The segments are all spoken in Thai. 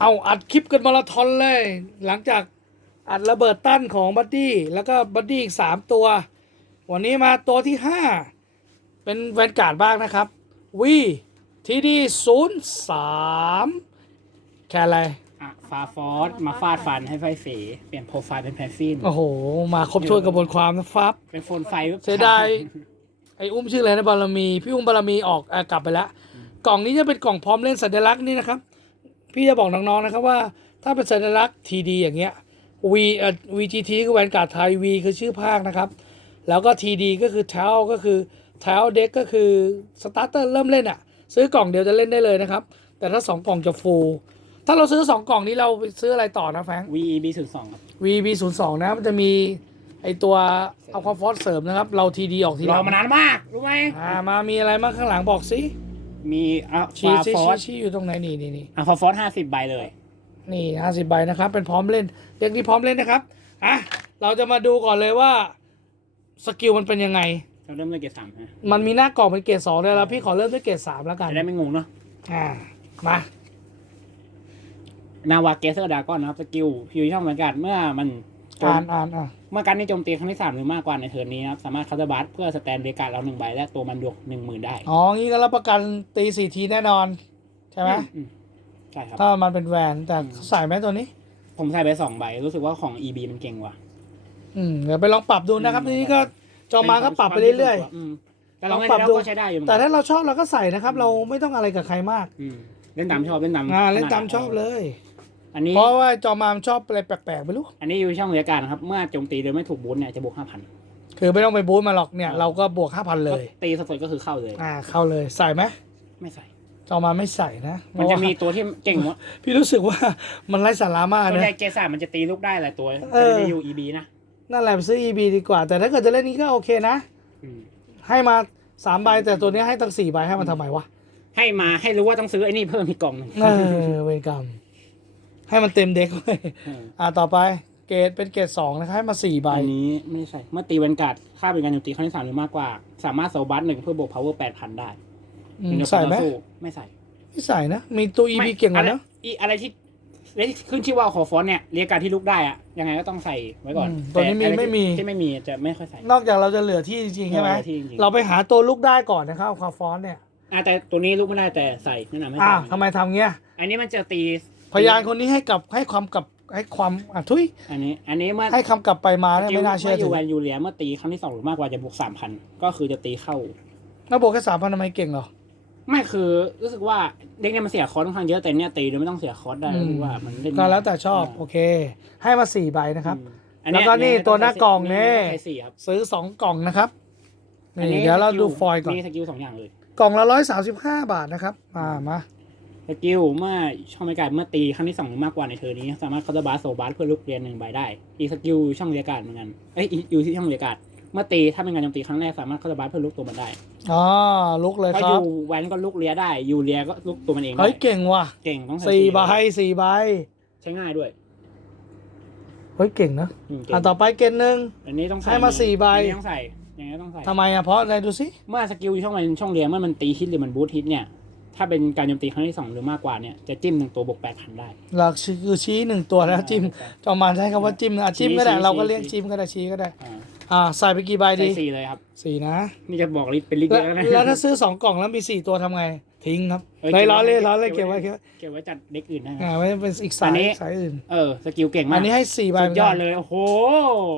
เอาอัดคลิปกันมาราธอนเลย หลังจากอัดระเบิดตั้นของบัดดี้แล้วก็บัดดี้อีกสามตัว วันนี้มาตัวที่ห้าเป็นแวนการ์ดบ้างนะครับวีทีดีศูนย์สามแค่อะไร อะฟาฟอสมาฟาดฟันให้ไฟเสเปลี่ยนโปรไฟล์เป็นแพนฟินโอ้โห มาครบถ้วนกระบวนความนะครับ เป็นโฟนไฟเสียดายไอ้อุ้มชื่ออะไรนะบารมี พี่อุ้มบารมีออกเอ่อกลับไปแล้ว กล่องนี้จะเป็นกล่องพร้อมเล่นสัญลักษณ์นี่นะครับ พี่จะบอกน้องๆนะครับว่า ถ้าเป็นสัญลักษณ์ทีดีอย่างเงี้ย V เอ่อ VGT คือแวนการ์ดไทย V คือชื่อภาคนะครับ แล้วก็ TD ก็คือเท้าก็คือเท้าเด็กก็คือสตาร์เตอร์เริ่มเล่นอะ ซื้อกล่องเดียวจะเล่นได้เลยนะครับ แต่ถ้า 2 กล่องจะฟูลถ้าเราซื้อ 2 กล่องนี้เราไปซื้ออะไรต่อนะแฟรงค์วีบีศูนย์สองครับ VB 0 2นะมันจะมีไอตัวเอาความฟอสเสริมนะครับ เรา TD ออกทีหรลัองมานานมาก รู้ไหม อ่ามามีอะไรมาข้างหลังบอกสิ มีอะชี้ฟาชี้ฟอชี้สชี้อยู่ตรงไหนนี่นี่นี่อะฟาฟอสห้าสิบใบเลย นี่ห้าสิบใบนะครับ เป็นพร้อมเล่น เด็กนี้พร้อมเล่นนะครับอะเราจะมาดูก่อนเลยว่าสกิลมันเป็นยังไง เราเริ่มเลยเกรดสามนะมันมีหน้ากล่องเป็นเกรดสองเลยแล้วพี่ขอเริ่มด้วยเกรดสามแล้วกันจะได้ไม่งงเนาะอ่ามา นาวาเกเซอร์ดากอนนะครับสกิลพิวช่องบรรยากาศเมื่อมันโจม อ่านอ่านอะเมื่อการนี้โจมตีครั้งที่สามหรือมากกว่าในเทิร์นนี้นะครับสามารถคัตเตอร์บัสเพื่อสแตนเบรกการดเราหนึ่งใบและตัวมันบวกหนึ่งหมื่นได้ อ๋อ งี้ก็รับประกันตีสี่ทีแน่นอน ใช่ไหมอืมใช่ครับถ้ามันเป็นแวนแต่ใส่ไหมตัวนี้ ผมใส่ไปสองใบ รู้สึกว่าของ EB มันเก่งกว่า อืมเดี๋ยวไปลองปรับดูนะครับอืมทีนี้ก็จอมาก็ปรับไปเรื่อยมแต่เราไม่ลองปรับได้ดูก็ใช้ได้อยู่เหมืๆอนแต่กันถ้าเราชอบเราก็ใส่นะครับ เราไม่ต้องอะไรกับใครมากอืมเล่นตามชอบเล่นตามอ่าเล่นตามถดชอบเลย อันนี้เพราะว่าจอมามันชอบอะไรแปลกๆไม่รู้ อันนี้อยู่ช่องบรรยากาศนะครับ เมื่อโจมตีโดยไม่ถูกบูทเนี่ยจะบวกห้าพัน คือไม่ต้องไปบูทมาหรอกเนี่ย เราก็บวกห้าพันเลยตีสดๆก็คือเข้าเลย อ่าเข้าเลยใส่ไหมไม่ใส่จอมาไม่ใส่นะมันจะมีเพราว่าตัวที่เก่งวะพี่รู้สึกว่ามันไร้สาระมากตัวนะใหญ่เกซ่ามันจะตีลูกได้หลายตัวเออไม่ได้อยู่ EB นะนั่นแหละไปซื้อ EB ดีกว่า แต่ถ้าเกิดจะเล่นนี้ก็โอเคนะอืมให้มาสามใบแต่ตัวนี้ให้ตั้งสี่ใบให้มันทำไมวะให้มาให้รู้ว่าต้องซื้อไอ้นี่เพิ่มอีกกล่องหนึ่งเออเวรกรรม ให้มันเต็มเด็กเลยเอออ่าต่อไปเกรดเป็นเกรดสองนะครับให้มาสี่ใบ อันนี้ไม่ได้ใส่ เมื่อตีแวนการ์ดค่าเป็นการโจมตีครั้งที่สามหรือมากกว่า สามารถโซบัสหนึ่งเพื่อบวก power แปดพันได้อืมเป็นกับใส่ไหมต่อสู้ไม่ใส่ไม่ใส่นะ มีตัว EB ไม่เก่งกว่าอะไรนะอีอะไรที่อะไรที่ขึ้นชื่อว่าขอฟอนต์เนี่ยเรียกการที่ลุกได้อะยังไงก็ต้องใส่ไว้ก่อนอืมตัวนี้มีอะไรที่ไม่มี ที่ไม่มีจะไม่ค่อยใส่นอกจากเราจะเหลือที่จริงๆใช่ไหมเออที่จริงๆเราไปหาตัวลูกได้ก่อนนะครับคาฟอนเนี่ยอะแต่ตัวนี้ลุกไม่ได้แต่ใส่แนะนำให้อ้าใส่วทำไมทำเงี้ย อันนี้มันจะตี พยานคนนี้ให้กับให้ความกับให้ความอะทุยอันนี้ อันนี้เมื่อให้คำกลับไปมาเนี่ยไม่น่าเชื่ออถืยู่อแวนยูเรียเมื่อตีครั้งที่สองหรือมากกว่าจะบวกสามพันก็คือจะตีเข้า แล้วบอกแค่สามพันทำไมเก่งเหรอ ไม่คือรู้สึกว่าเด็กเนี่ยมันเสียคอร์สค่อนข้างเยอะแต่เนี่ยตีโดยไม่ต้องเสียคอร์สได้อืม รู้สึกว่ามันเล่นก็แล้วแต่ชอบโอเค ให้มาสี่ใบนะครับ อืมแล้วก็นี่ตัวหน้ากล่องนี่ใช้สี่ครับซื้อสองกล่องนะครับอันนี้นี่เดี๋ยวเราสกิลดูฟอยล์ก่อน มีสกิลสองอย่างเลย กล่องละร้อยสามสิบห้าบาทนะครับ มามา สกิลเมื่อช่องบรรยากาศเมื่อตีครั้งที่สองหรือมากกว่าในเทอร์นี้ สามารถเคาน์เตอร์บาสโซบาสเพื่อลุกเรียนหนึ่งใบได้อีกสกิลช่องบรรยากาศเหมือนกันเอ้ยอีกอยู่ที่ช่องบรรยากาศเมื่อตีถ้าเป็นการโจมตีครั้งแรกสามารถเคาน์เตอร์บาสเพื่อลุกตัวมันได้อ๋อลุกเลยเพราะคอรับยู่แวนก็ลุกเลียได้ยูเลียก็ลุกตัวมันเองได้เฮ้ยเก่งว่ะเก่งต้องใช้สี่ใบสี่ใบใช้ง่ายด้วยเฮ้ยเก่งนะอืมเก่งอะต่อไปเกณฑ์หนึ่ง อันนี้ต้องใส่ให้มาสี่ใบ อันนี้ต้องใส่ยังไงก็ต้องใส่ ทำไมอะเพราะอะไรดูสิเมื่อสกิลช่องมันช่องเรียนเมื่อมันตีฮิตหรือมันบูทฮิตเนี่ย ถ้าเป็นการโจมตีครั้งที่สองหรือมากกว่าเนี่ยจะจิ้มหนึ่งตัวบวกแปดพันได้ หลักคือชี้หนึ่งตัวแล้วจิ้มจอมมานใช้คำว่าจิ้มนะอะจิ้มก็ได้ชี้เราก็ชี้เรียกจิ้มก็ได้ชี้ก็ได้ อ่าอ่าใส่ไปกี่ใบใส่ดีสี่เลยครับ สี่นะ นี่จะบอกลิสต์เป็นลิสต์แล้วเยอะนะ แล้วถ้าซื้อสองกล่องแล้วมีสี่ตัวทำไง ทิ้งครับเอ้ยไม่ล้อเล่นเก็บไว้ล้อเล่นเก็เก็บบไว้ไว้เก็บไว้เก็บไว้จัดเด็กอื่นนะอ่าไว้เป็นอีกสาอัยนนี้สายอื่นเออสกิลเก่งมากอันนี้ให้สี่ใบสุดยอดเลยโอ้โห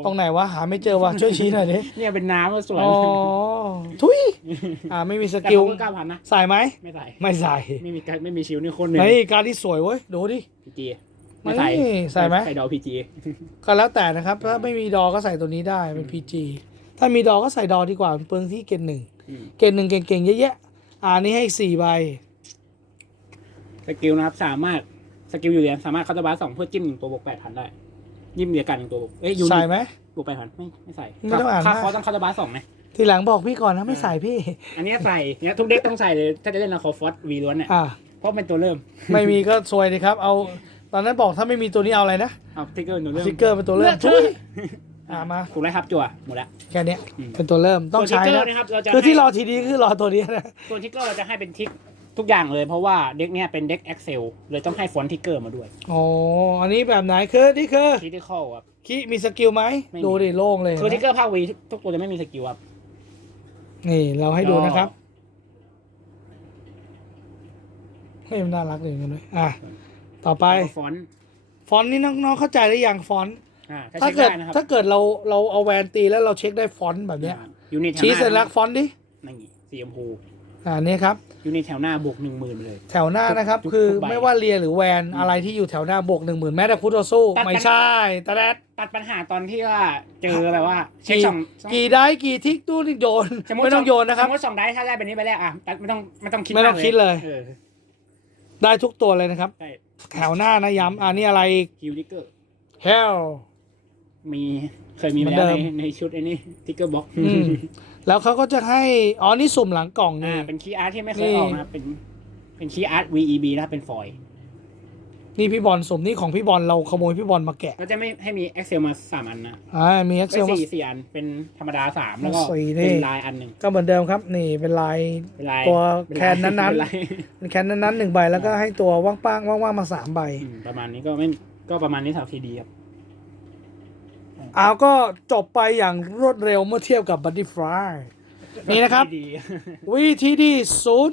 ตรงไหนวะหาไม่เจอวะช่วยชี้หน่อยดิเนี่ยเป็นน้ำก็สวยอ๋อทุยอ่าไม่มีสแต่กิลเขาก็เก้าพันนะใส่ไหมไม่ใส่ไม่ใส่ไม่มีการไม่มีชิวนี่คนหนึ่งเฮ้ยการที่สวยเว้ยดูดิพีจีไม่ใส่ไม่ใส่ไหมใส่ดอพีจีก็แล้วแต่นะครับถ้าไม่มีดอก็ใส่ตัวนี้ได้เป็น PG ถ้ามีดอก็ใส่ดอดีกว่าเปลืองที่เกณฑ์หนึ่งเกณฑ์หนึ่งเก่งๆเยอะแยะ อ่านี่ให้อีกสี่ใบ สกิลนะครับ สามารถสกิลอยู่เรียนสามารถคัตเตอร์บาสสองเพื่อจิ้มหนึ่งตัวบวกแปดพันได้ ยิ้มเดียวกันหนึ่งตัวบวกเอ้ยยูนิใส่ไหม บวกแปดพันไม่ไม่ใส่ไม่ต้องอ่านค่านะคอร์สต้องคัตเตอร์บาสสองไหมทีหลังบอกพี่ก่อนนะไม่ใส่พี่ อันเนี้ยใส่เนี่ยทุกเด็กต้องใส่เลย ถ้าจะเล่นนาคอฟอสวีล้วนเนี่ยอ่า เพราะเป็นตัวเริ่มไม่มีก็ซวยดีครับ เอา ตอนนั้นบอกถ้าไม่มีตัวนี้เอาอะไรนะเอาทิกเกอร์ตัวเริ่มสติกเกอร์เป็นตัวเริ่มเลือกเถอะทุย อ่ามา ถูกแล้วครับจั่วหมดแล้ว แค่เนี้ยอืม เป็นตัวเริ่มต้องส่วนใช้ทิกเกอนะร์นะครับเราจะคือที่รอให้ทีดีคือรอตัวนี้นะส่วนทิกเกอร์เราจะให้เป็นทิกทุกอย่างเลยเพราะว่าเด็กเนี้ยเป็นเด็ก Excel เลยต้องให้ฟอนต์ทิกเกอร์มาด้วยอ๋ออันนี้แบบไหนคือนี่คือคิดที่ข้อครับ คิมีสกิลไหมไม่มี ดูดิโล่งเลยคือทิกนะเกอร์ภาควีทุกตัวจะไม่มีสกิลครับนี่เราให้ดูก็นะครับเฮ้ยมันน่ารักเลยกันเลยอะต่อไป แล้วก็ฟอนต์ฟอนต์นี่น้องๆเข้าใจหรือยังฟอนต์ อ่าถ้าถ้าเช็คเกิดได้นะครับถ้าเกิดเราเราเอาแวนตีแล้วเราเช็คได้ฟอนต์แบบเนี้ยยูนิตแถวชี้หน้าสัญลักษณ์ฟอนต์ดินี่สีชมพูอ่านี่ครับ ยูนิตแถวหน้าบวกหนึ่งหมื่นเลย แถวหน้านะครับ ทุกคือทุกใบไม่ว่าเรียหรือแวนอะไรที่อยู่แถวหน้าบวกหนึ่งหมื่นแม้แต่คู่ต่อสู้ตัดกัน ไม่ใช่ตะแดดตัดปัญหาตอนที่ว่าเจอแบบว่าเช็คกี่สองสองกี่ได้กี่ทิกตู้นี่โยนสติไม่ต้องโยนนะครับ สมมติสองได้ถ้าได้แบบนี้ไปแล้วอะตัดไม่ต้องไม่ต้องคิดไม่ต้องากคิดเลย ออได้ทุกตัวเลยนะครับ ใช่แถวหน้านะย้ำอันนี้อะไรฮิวทิกเกอร์ hell มีเคยมีเหมืมาอนแล้วเดิในมในชุดไอ้นี่ทิกเกอร์บ็อกอืมแล้วเขาก็จะให้ อ๋อ นี่สุ่มหลังกล่องนี่อ่าเป็นคีย์อาร์ตที่ไม่เคนี่ยออกนะครับเป็น เป็นคีย์อาร์ต VEB นะครับเป็นฟอยล์นี่พี่บอลสุ่มนี่ของพี่บอลเราขโมยพี่บอลมาแกะ ก็จะไม่ให้มี Excel มาสามอันนะอ่ามีไม่ Excel มาสี่สี่อัน เป็นธรรมดาสามแล้วก็สี่นี่เป็นลายอันหนึ่งก็เหมือนเดิมครับ นี่เป็นลายเป็นลายตัวเป็แคนนั้นๆเป็ลายเป็นแคนนั้นๆหนึ่งใบแล้วก็ให้ตัวว่างป้างว่างๆมาสามใบอืมประมาณนี้ก็ไม่ก็ประมาณนี้สำหรับทีดีครับ อ้าวก็จบไปอย่างรวดเร็วเมื่อเทียบกับบัตตี้ฟลายนี่นะครับ TD VTD 0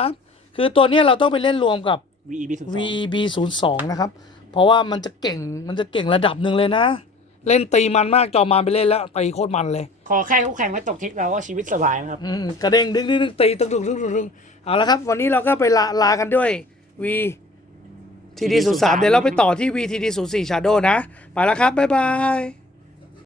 3คือตัวเนี้ยเราต้องไปเล่นรวมกับ VEB สุด VEB 0 2นะครับ เพราะว่ามันจะเก่งมันจะเก่งระดับหนึ่งเลยนะ เล่นตีมันมากจอมานไปเล่นแล้วตีโคตรมันเลย ขอแค่คู่แข่งไม่ตกทิกเราก็ชีวิตสบายนะครับ อืมกระเด้งดึงดึงดึงตีตึงตึงตึงตึงตึงเอาละครับ วันนี้เราก็ไปลาลากันด้วย V TD 0 3เดี๋ยวเราไปต่อที่ VTD 0 4 Shadow นะ ไปแล้วครับ บ๊ายบาย